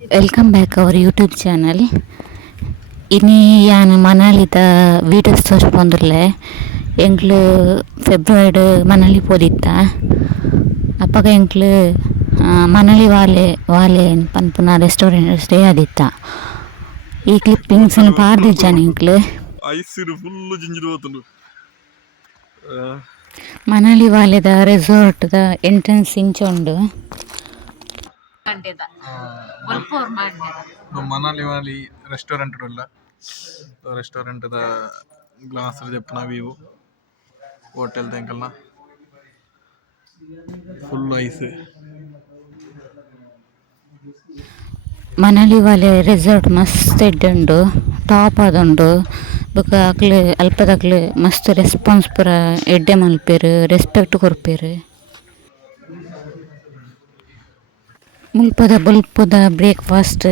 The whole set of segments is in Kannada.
Welcome back our YouTube channel. ಇನಿ ಯಾನ್ ಮನಾಲಿದ ವೀಡಿಯೋಸ್ ತೋರಿಸ್ಪೊಂದುಲ್ಲೆ ಎಂಕ್ಲು ಫೆಬ್ರವರಿ ಮನಾಲಿ ಪೋದಿತ್ತ ಅಪ್ಪಗ ಎಂಕ್ಲು ಮನಾಲಿ ವಾಲೆ ಪನ್ಪುನ ರೆಸ್ಟೋರೆಂಟ್ ಸ್ಟೇ ಆದಿತ್ತ. ಈ ಕ್ಲಿಪ್ಪಿಂಗ್ಸ್ ಪಾಡ್ದಿಜ್ಜಾನ ಎಂಕ್ಲು ಐಸಿರು ಫುಲ್ಲು ಜಿಂಜಿರು ಹೋತುಂಡು. ಮನಾಲಿ ವಾಲೆದ ರೆಸಾರ್ಟ್ದ ಎಂಟ್ರೆನ್ಸ್ ಇಂಚ ಉಂಡು. ಮನಾಲಿ ವಾಲಿ ರೆಸ್ಟೋರೆಂಟ್ ಉಲ್ಲ ರೆಸ್ಟೋರೆಂಟ್ ದ ಗ್ಲಾಸ್ ದೆಪ್ಪುನ ವ್ಯೂ ಹೋಟೆಲ್ ತೆಂಕಲ್ನ ಫುಲ್ ಐಸ್. ಮನಾಲಿ ವಾಲೆ ರೆಸಾರ್ಟ್ ಮಸ್ತ್ ಎಡ್ಡೆ ಟಾಪ್ ಆದುಂಡು. ಬೊಕ ಅಕ್ಲೆ ಅಲ್ಪದಕ್ಲೆ ಮಸ್ತ್ ರೆಸ್ಪಾನ್ಸ್ ಪೂರ ಎಡ್ಡೆ ಮಲ್ಪೆರ್, ರೆಸ್ಪೆಕ್ಟ್ ಕೊರ್ಪೆರ್. ಮುಲ್ಪದ ಬುಲ್ಪುದ ಬ್ರೇಕ್ಫಾಸ್ಟ್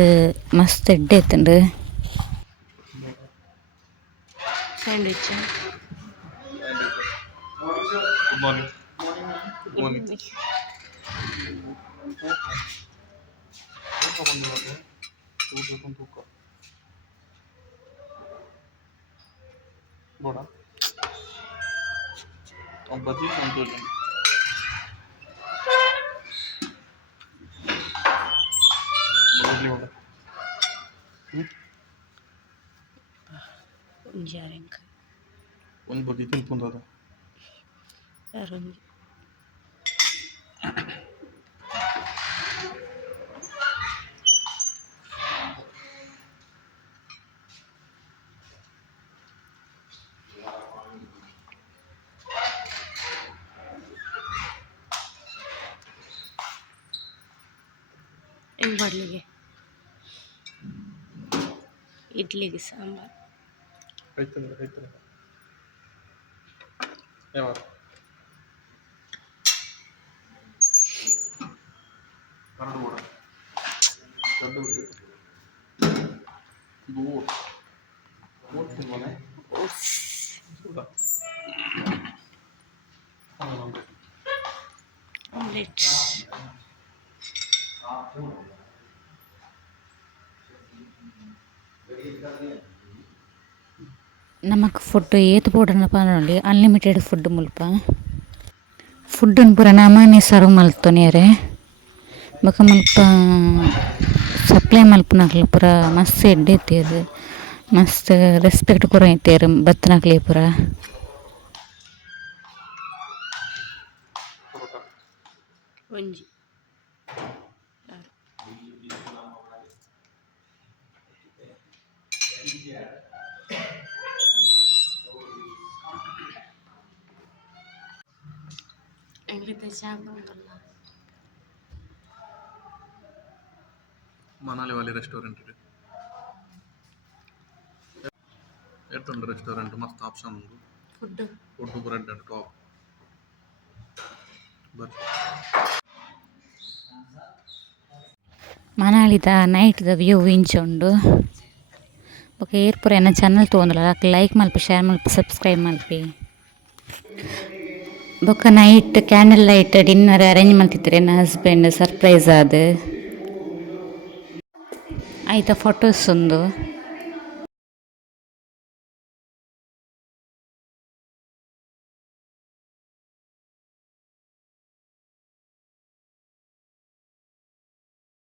ಮಸ್ತ್ ಎಡ್ಡೆ ಇತ್ತುಂಡು. ಸ್ಯಾಂಡ್ವಿಚ್ ಒಂದು ಬದಿ ತಿನ್ಪುಂದದ ಬಡ್ಲಿಗೆ ಇಡ್ಲಿಗೆ ಸಾಂಬಾರ್ ಆಮ್ಲೆಟ್. ನಮಕ್ ಫುಡ್ ಏತ್ ಪೋಡನ ಪಾನೊಲಿ ಅನ್ಲಿಮಿಟೆಡ್ ಫುಡ್ ಮುಲ್ಪ ಫುಡ್ಡನ್ನು ಪೂರ ನಮನೆ ಸರ್ವ್ ಮಲ್ತೊನೆರೆ. ಬೊಕ ಮುಲ್ಪ ಸಪ್ಲೈ ಮಲ್ಪುನಕ್ಲೆ ಪೂರ ಮಸ್ತ್ ಎಡ್ಡೆ ಇತ್ತೆರ್, ಮಸ್ತ್ ರೆಸ್ಪೆಕ್ಟ್ ಪೂರ ಇತ್ತೆರ್ ಬತ್ತುನಕ್ಲೆ ಪೂರ. ಒಂಜಿ ಮನಾಲಿ ವಾಲಿ ರೆಸ್ಟೋರೆಂಟ್ ಎಟ್ಟುಂಡು ರೆಸ್ಟೋರೆಂಟ್ ಮಸ್ತ್ ಆಪ್ಷನ್ ಉಂಡು. ಫುಡ್ ಬ್ರೆಡ್ ಅಂಡ್ ಟಾಪ್ ಮನಾಲಿದ ನೈಟ್ದ ವ್ಯೂ ಇಂಚ ಉಂಡು. ಬೊಕ ಏರ್ ಪೂರ ಎನ್ನ ಚಾನಲ್ ತೂಂದುಲ ಲೈಕ್ ಮಲ್ಪಿ, ಶೇರ್ ಮಲ್ಪಿ, ಸಬ್ಸ್ಕ್ರೈಬ್ ಮಲ್ಪಿ. ಬೊಕ night candle light dinner arrange ಮಲ್ತಿತ್ತೆರ್ ಎನ್ನ ಹಸ್ಬೆಂಡ್ ಸರ್ಪ್ರೈಸ್ ಆದ್. ಐತ ಫೊಟೋಸ್ ಉಂದು.